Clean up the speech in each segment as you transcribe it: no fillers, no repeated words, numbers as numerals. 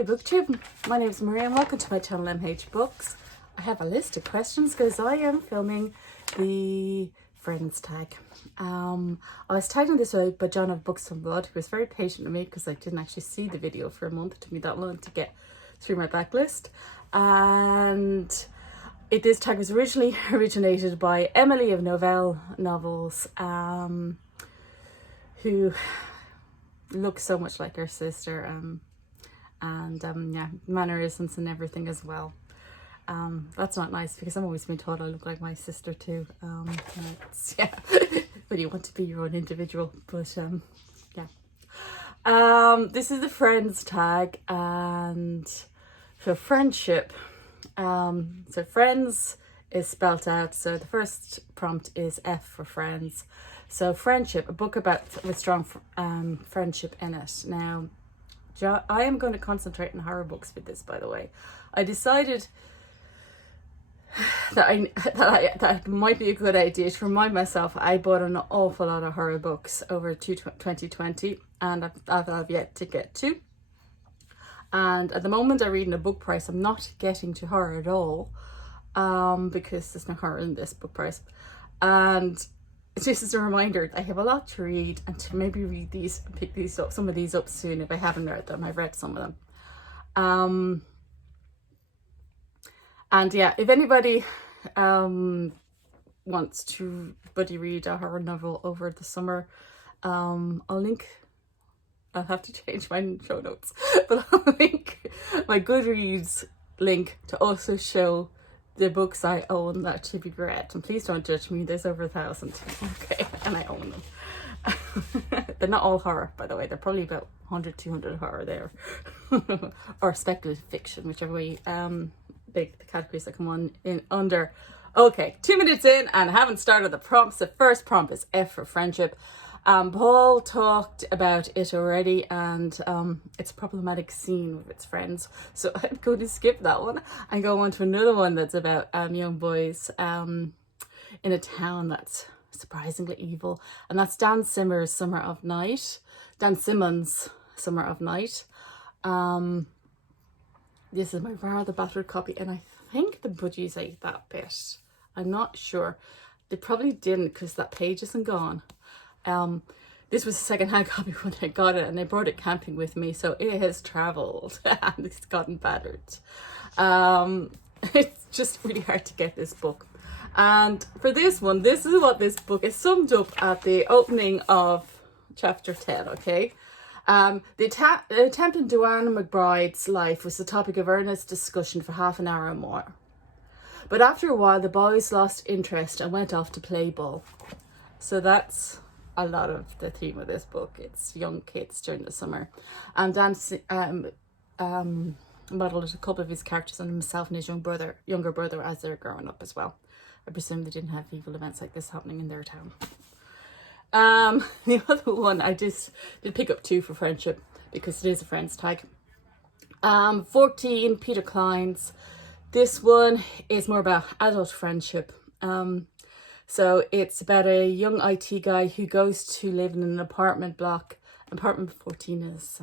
Maria BookTube. My name is Maria and welcome to my channel MH Books. I have a list of questions because I am filming the Friends tag. I was tagged in this way by John of Books and Blood, who was very patient with me because I didn't actually see the video for a month. It took me that long to get through my backlist. And this tag was originally originated by Emily of Novell Novels, who looks so much like her sister, and yeah, mannerisms and everything as well. That's not nice because I'm always been told I look like my sister too. Yeah, but you want to be your own individual. But yeah, this is the Friends tag, and for friendship. So Friends is spelt out. So the first prompt is F for Friends. So friendship, a book with strong friendship in it. Now, I am going to concentrate on horror books with this, by the way. I decided that it might be a good idea to remind myself I bought an awful lot of horror books over 2020, and I've yet to get to. And at the moment I'm reading a book price, I'm not getting to horror at all, because there's no horror in this book price. And this is a reminder, I have a lot to read, and to maybe read these, pick these up, some of these up soon if I haven't read them. I've read some of them. And yeah, if anybody wants to read a horror novel over the summer, I'll have to change my show notes, but I'll link my Goodreads link to also show the books I own that should be read. And please don't judge me, there's over 1,000. Okay, and I own them. They're not all horror, by the way. They're probably about 100, 200 horror there. Or speculative fiction, whichever way the categories that come on in under. Okay, 2 minutes in and I haven't started the prompts. The first prompt is F for friendship. Paul talked about it already, and it's a problematic scene with its friends, so I'm going to skip that one and go on to another one that's about young boys in a town that's surprisingly evil, and that's Dan Simmons' Summer of Night. This is my rather battered copy, and I think the budgies ate that bit. I'm not sure. They probably didn't because that page isn't gone. This was a second-hand copy when I got it, and I brought it camping with me, so it has traveled and it's gotten battered. It's just really hard to get this book. And for this one, this is what this book is summed up at the opening of chapter 10, okay? The attempt in Duane McBride's life was the topic of earnest discussion for half an hour or more. But after a while, the boys lost interest and went off to play ball. So that's a lot of the theme of this book. It's young kids during the summer. And Dan modelled a couple of his characters on himself and his younger brother as they're growing up as well. I presume they didn't have evil events like this happening in their town. The other one, I just did pick up 2 for friendship because it is a Friends tag. 14, Peter Klein's. This one is more about adult friendship. So it's about a young IT guy who goes to live in an apartment block. Apartment 14 is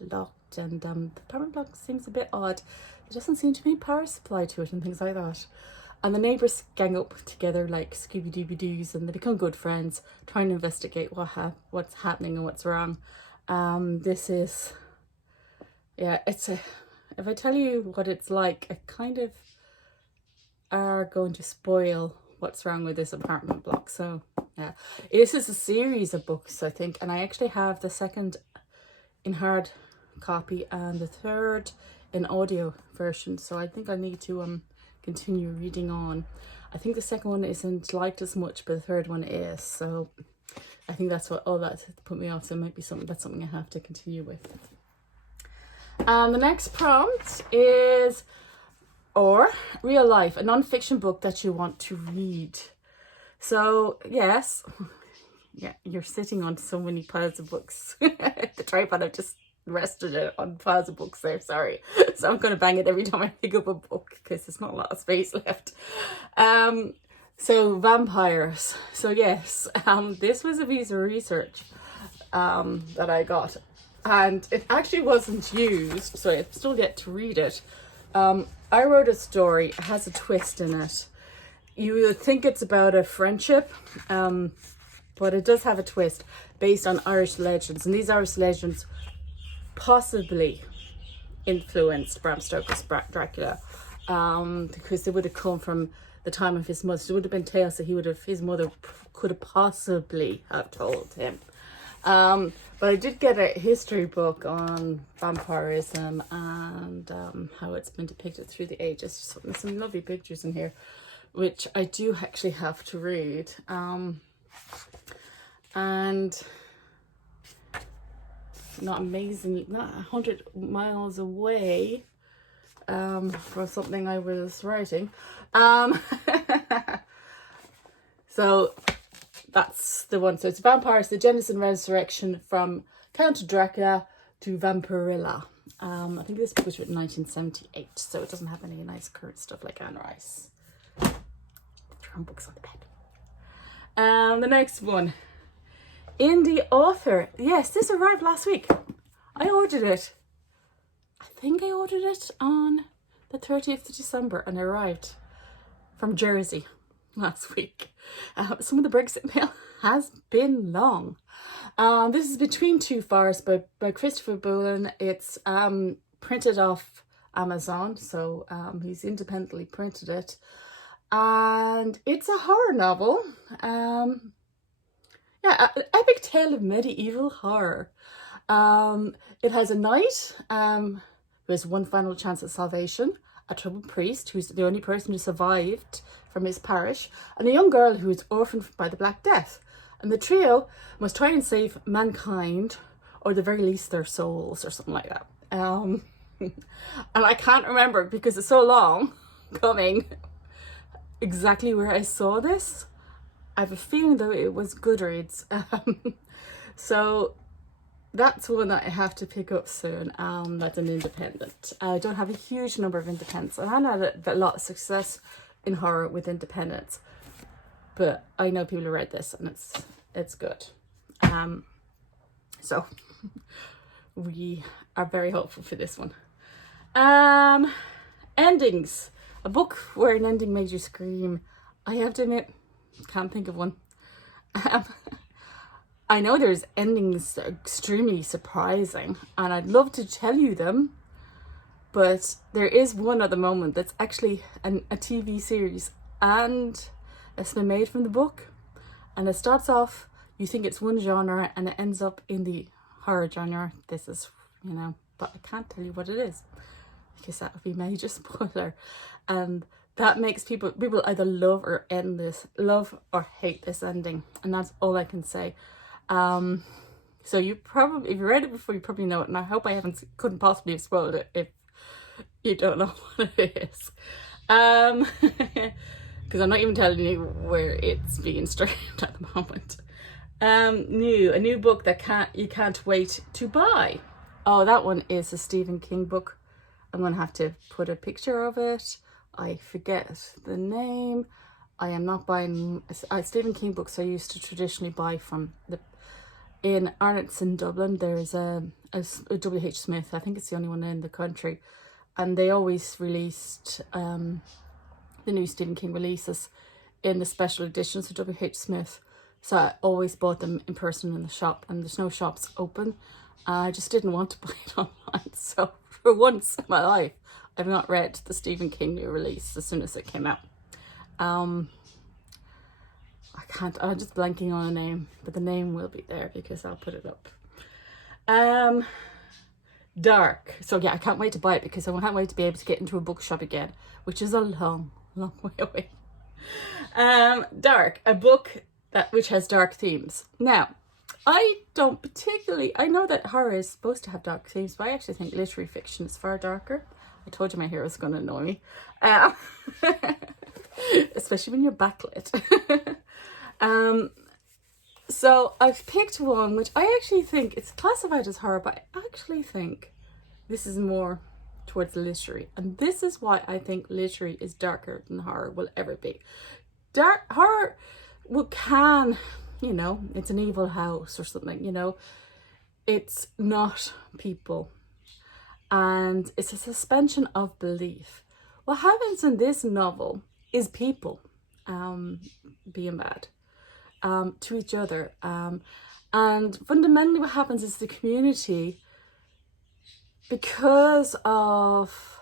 locked, and the apartment block seems a bit odd. There doesn't seem to be power supply to it and things like that. And the neighbours gang up together like Scooby-Dooby-Doos, and they become good friends, trying to investigate what's happening and what's wrong. This is, yeah, if I tell you what it's like, I kind of are going to spoil what's wrong with this apartment block. So yeah, this is a series of books, I think, and I actually have the second in hard copy and the third in audio version, so I think I need to continue reading on. I think the second one isn't liked as much, but the third one is, so I think that's what all that put me off. So it might be something I have to continue with. The next prompt is real life, a non-fiction book that you want to read. So yes, yeah, you're sitting on so many piles of books. The tripod, I've just rested it on piles of books there, sorry. So I'm going to bang it every time I pick up a book because there's not a lot of space left. So vampires. So yes, this was a piece of research that I got and it actually wasn't used, so I've still yet to read it. I wrote a story, it has a twist in it. You would think it's about a friendship, but it does have a twist based on Irish legends, and these Irish legends possibly influenced Bram Stoker's Dracula, because they would have come from the time of his mother. So it would have been tales that his mother could have possibly have told him. But I did get a history book on vampirism and how it's been depicted through the ages. So there's some lovely pictures in here, which I do actually have to read. And not 100 miles away from something I was writing. So that's the one. So it's Vampires, the Genesis and Resurrection from Count Dracula to Vampirilla. I think this book was written in 1978, so it doesn't have any nice current stuff like Anne Rice. Throw books on the bed. The next one. Indie author. Yes, this arrived last week. I ordered it. I think I ordered it on the 30th of December and it arrived from Jersey last week. Some of the Brexit mail has been long. This is Between Two Fires by Christopher Bullen. It's printed off Amazon, so he's independently printed it. And it's a horror novel. Yeah, an epic tale of medieval horror. It has a knight who has one final chance at salvation, a troubled priest who's the only person who survived from his parish, and a young girl who is orphaned by the Black Death. And the trio must try and save mankind, or at the very least their souls, or something like that. And I can't remember, because it's so long coming, exactly where I saw this. I have a feeling though it was Goodreads. So that's one that I have to pick up soon. That's an independent. I don't have a huge number of independents, and I had a lot of success in horror with independents, but I know people who read this and it's good. So we are very hopeful for this one. Endings. A book where an ending made you scream. I have to admit, can't think of one. I know there's endings that are extremely surprising and I'd love to tell you them, but there is one at the moment that's actually a TV series and it's been made from the book, and it starts off, you think it's one genre and it ends up in the horror genre. This is, but I can't tell you what it is because that would be major spoiler, and that makes people either love or hate this ending, and that's all I can say. So you probably, if you read it before, you probably know it, and I hope I couldn't possibly have spoiled it if you don't know what it is. Because I'm not even telling you where it's being streamed at the moment. A new book that you can't wait to buy. Oh, that one is a Stephen King book. I'm gonna have to put a picture of it. I forget the name. I am not buying Stephen King books. I used to traditionally buy from in Arnott's in Dublin. There's a W.H. Smith. I think it's the only one in the country, and they always released the new Stephen King releases in the special editions of W.H. Smith. So I always bought them in person in the shop, and there's no shops open. I just didn't want to buy it online. So for once in my life, I've not read the Stephen King new release as soon as it came out. I'm just blanking on a name, but the name will be there because I'll put it up. Dark. So yeah, I can't wait to buy it because I can't wait to be able to get into a bookshop again, which is a long way away. Dark, a book which has dark themes. Now, I know that horror is supposed to have dark themes, but I actually think literary fiction is far darker. I told you my hair was going to annoy me. Especially when you're backlit. So I've picked one which I actually think it's classified as horror, but I actually think this is more towards literary. And this is why I think literary is darker than horror will ever be. Horror it's an evil house or something, it's not people, and it's a suspension of belief. What happens in this novel is people being bad to each other, and fundamentally what happens is the community, because of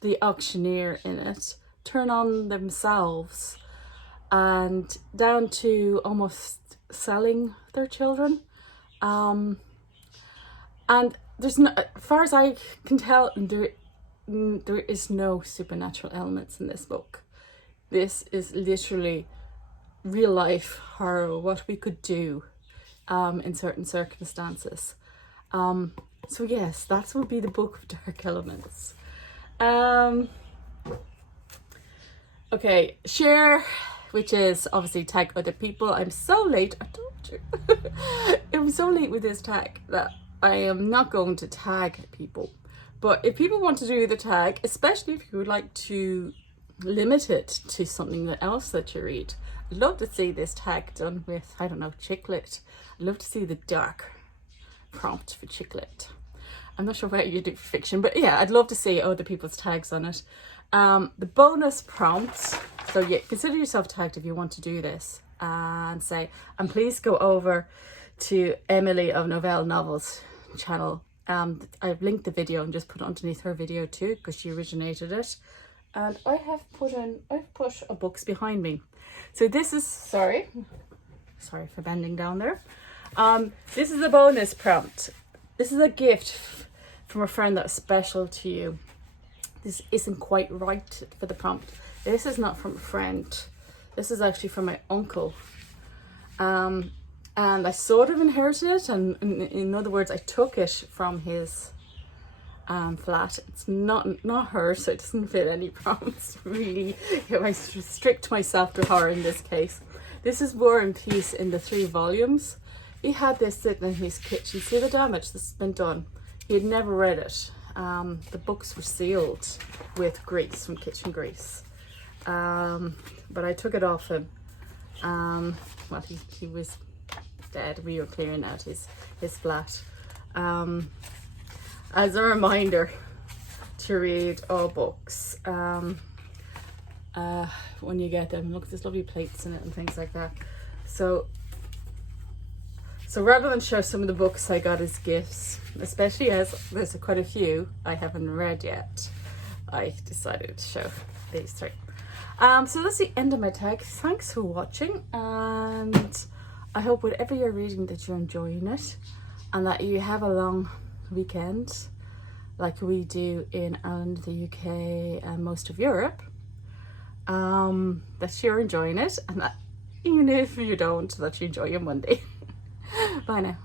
the auctioneer in it, turn on themselves and down to almost selling their children. And there's no, as far as I can tell, there is no supernatural elements in this book. This is literally real life horror, what we could do in certain circumstances. So yes, that would be the Book of Dark Elements. Okay, share, which is obviously tag other people. I'm so late, I told you. I'm so late with this tag that I am not going to tag people. But if people want to do the tag, especially if you would like to limit it to something else that you read, I'd love to see this tag done with, I don't know, chick lit. I'd love to see the dark prompt for chick lit. I'm not sure what you do for fiction, but yeah, I'd love to see other people's tags on it. The bonus prompts, so yeah, consider yourself tagged if you want to do this, and say, and please go over to Emily of Novelle Novels channel. I've linked the video and just put it underneath her video too, because she originated it. And I've put a books behind me. So this is, sorry for bending down there. This is a bonus prompt. This is a gift from a friend that's special to you. This isn't quite right for the prompt. This is not from a friend. This is actually from my uncle. And I sort of inherited it, and in other words, I took it from his flat. It's not her, so it doesn't fit any prompts really. I restrict myself to her in this case. This is War and Peace in the 3 volumes. He had this sitting in his kitchen. See the damage that's been done? He had never read it. The books were sealed with grease, from kitchen grease. But I took it off him. Well, he was dead. We were clearing out his flat. As a reminder to read all books when you get them. Look, there's lovely plates in it and things like that. So rather than show some of the books I got as gifts, especially as there's quite a few I haven't read yet, I decided to show these 3. So that's the end of my tag. Thanks for watching, and I hope whatever you're reading that you're enjoying it, and that you have a long weekend like we do in Ireland, the UK, and most of Europe. That you're enjoying it, and that even if you don't, that you enjoy your Monday. Bye now.